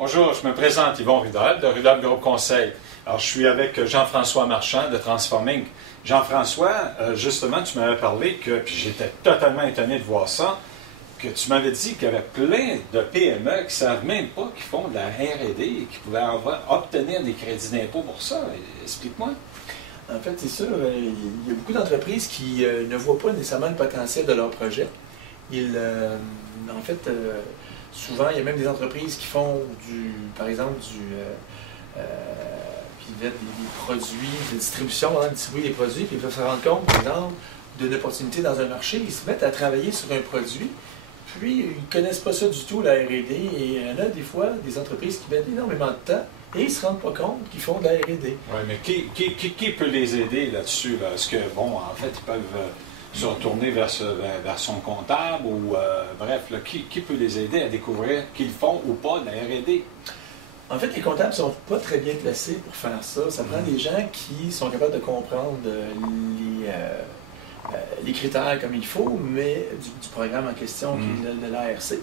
Bonjour, je me présente Yvon Rudolph de Rudolph Groupe Conseil. Alors, je suis avec Jean-François Marchand de Transforming. Jean-François, justement, tu m'avais parlé que, puis j'étais totalement étonné de voir ça, que tu m'avais dit qu'il y avait plein de PME qui ne savent même pas qu'ils font de la R&D et qui pouvaient obtenir des crédits d'impôt pour ça. Explique-moi. En fait, c'est sûr, il y a beaucoup d'entreprises qui ne voient pas nécessairement le potentiel de leur projet. Souvent, il y a même des entreprises qui font par exemple, qui vendent des produits de distribution, distribuer des produits, puis ils peuvent se rendre compte, par exemple, d'une opportunité dans un marché, ils se mettent à travailler sur un produit, puis ils ne connaissent pas ça du tout, la R&D, et il y en a des fois des entreprises qui mettent énormément de temps, et ils ne se rendent pas compte qu'ils font de la R&D. Oui, mais qui peut les aider là-dessus? Là? Est-ce que, bon, en fait, ils peuvent se retourner vers son comptable ou, bref, là, qui peut les aider à découvrir qu'ils font ou pas de la R&D? En fait, les comptables ne sont pas très bien placés pour faire ça. Ça prend des gens qui sont capables de comprendre les critères comme il faut, mais du programme en question, qui est de l'ARC.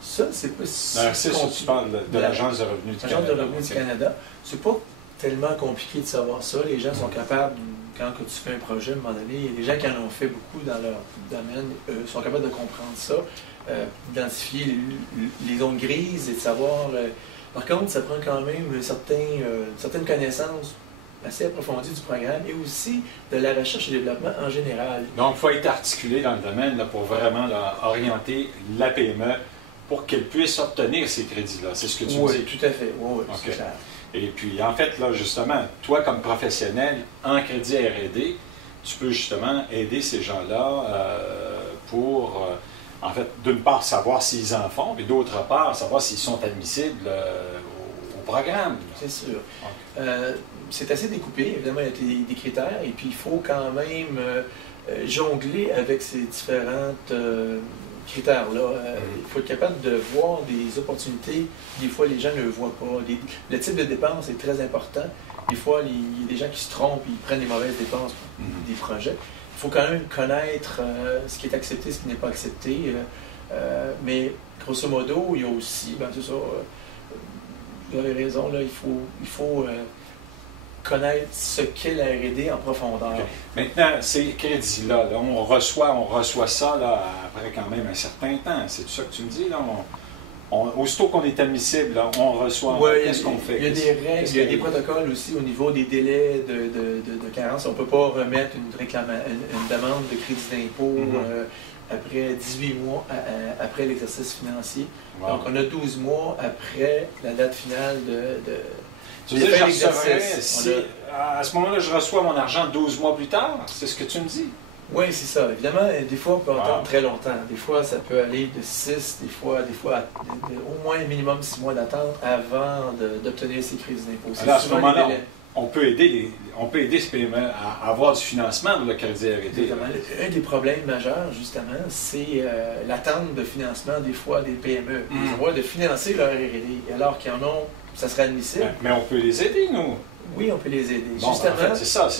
Ça, c'est pas si... L'ARC, ça, tu parles de l'Agence de revenus du Canada. L'Agence de revenus du Canada. C'est pas tellement compliqué de savoir ça. Les gens sont capables, quand tu fais un projet, à un moment donné, il y a des gens qui en ont fait beaucoup dans leur domaine, sont capables de comprendre ça, identifier les zones grises et de savoir... Par contre, ça prend quand même une certaine connaissance assez approfondie du programme et aussi de la recherche et développement en général. Donc, il faut être articulé dans le domaine là, pour vraiment là, orienter la PME pour qu'elle puisse obtenir ces crédits-là. C'est ce que tu dis? Oui, tout à fait. Oui, okay. C'est clair. Et puis, en fait, là, justement, toi, comme professionnel en crédit R&D, tu peux justement aider ces gens-là pour... en fait, d'une part, savoir s'ils en font, puis d'autre part, savoir s'ils sont admissibles au programme. C'est sûr. C'est assez découpé, évidemment, il y a des critères, et puis il faut quand même jongler avec ces différents critères-là. Il faut être capable de voir des opportunités. Des fois, les gens ne le voient pas. Le type de dépense est très important. Des fois, il y a des gens qui se trompent, ils prennent des mauvaises dépenses pour des projets. Il faut quand même connaître ce qui est accepté, ce qui n'est pas accepté. Mais grosso modo, il y a aussi, c'est ça, vous avez raison, là, il faut connaître ce qu'est la R&D en profondeur. Okay. Maintenant, ces crédits-là, là, on reçoit ça là, après quand même un certain temps. C'est tout ça que tu me dis? Là? Aussitôt qu'on est admissible, là, on reçoit. Oui, qu'est-ce qu'on fait? Il y a des règles, il y a des protocoles aussi au niveau des délais de carence. On ne peut pas remettre une demande de crédit d'impôt après 18 mois après l'exercice financier. Wow. Donc, on a 12 mois après la date finale Tu veux dire, je recevrais, à ce moment-là, je reçois mon argent 12 mois plus tard? C'est ce que tu me dis? Oui, c'est ça. Évidemment, des fois, on peut attendre très longtemps. Des fois, ça peut aller de 6, des fois au moins un minimum 6 mois d'attente avant d'obtenir ces crédits d'impôt. À ce moment-là, on peut aider ces PME à avoir du financement pour le crédit R&D. Un des problèmes majeurs, justement, c'est l'attente de financement des fois des PME. Ils ont le droit de financer leur R&D, alors qu'ils en ont, ça serait admissible. Mais on peut les aider, nous. Oui, on peut les aider. Bon, justement. En fait, c'est ça.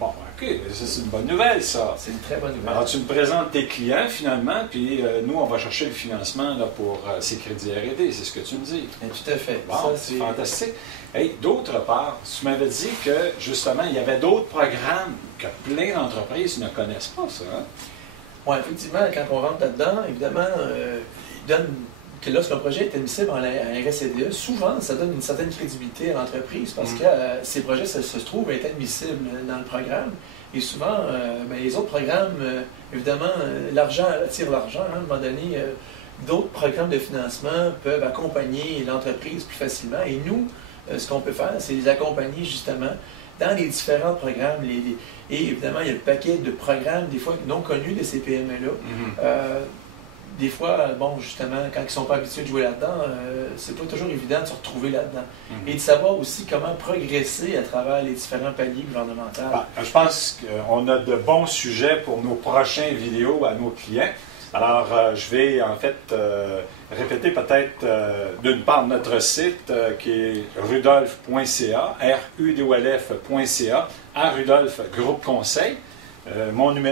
Bon, OK, c'est une bonne nouvelle, ça. C'est une très bonne nouvelle. Alors, tu me présentes tes clients, finalement, puis nous, on va chercher le financement là, pour ces crédits R&D. C'est ce que tu me dis. Et tout à fait. Bon, c'est fantastique. Hey, d'autre part, tu m'avais dit que, justement, il y avait d'autres programmes que plein d'entreprises ne connaissent pas, ça. Hein? Oui, effectivement, quand on rentre là-dedans, évidemment, ils donnent que lorsqu'un projet est admissible en RSCDE, souvent, ça donne une certaine crédibilité à l'entreprise parce que ces projets se trouvent être admissibles dans le programme. Et souvent, les autres programmes, évidemment, l'argent attire l'argent. Hein, à un moment donné, d'autres programmes de financement peuvent accompagner l'entreprise plus facilement. Et nous, ce qu'on peut faire, c'est les accompagner justement dans les différents programmes. Et évidemment, il y a le paquet de programmes, des fois non connus de ces PME-là. Des fois, bon, justement, quand ils ne sont pas habitués de jouer là-dedans, c'est pas toujours évident de se retrouver là-dedans. Et de savoir aussi comment progresser à travers les différents paliers gouvernementaux. Je pense qu'on a de bons sujets pour nos prochaines vidéos à nos clients. Alors, je vais en fait répéter peut-être d'une part notre site qui est rudolph.ca, rudolf.ca, à Rudolph Groupe Conseil.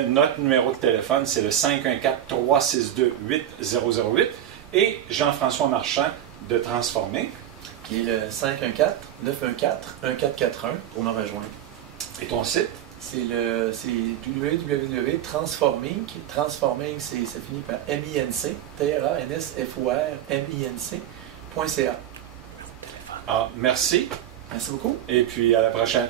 Notre numéro de téléphone, c'est le 514-362-8008. Et Jean-François Marchand de Transforming. qui est le 514-914-1441 pour me rejoindre. Et ton site? C'est www.transforminc. Transforminc, ça finit par M-I-N-C, T-R-A-N-S-F-O-R-M-I-N-C.ca. Ah, merci. Merci beaucoup. Et puis à la prochaine.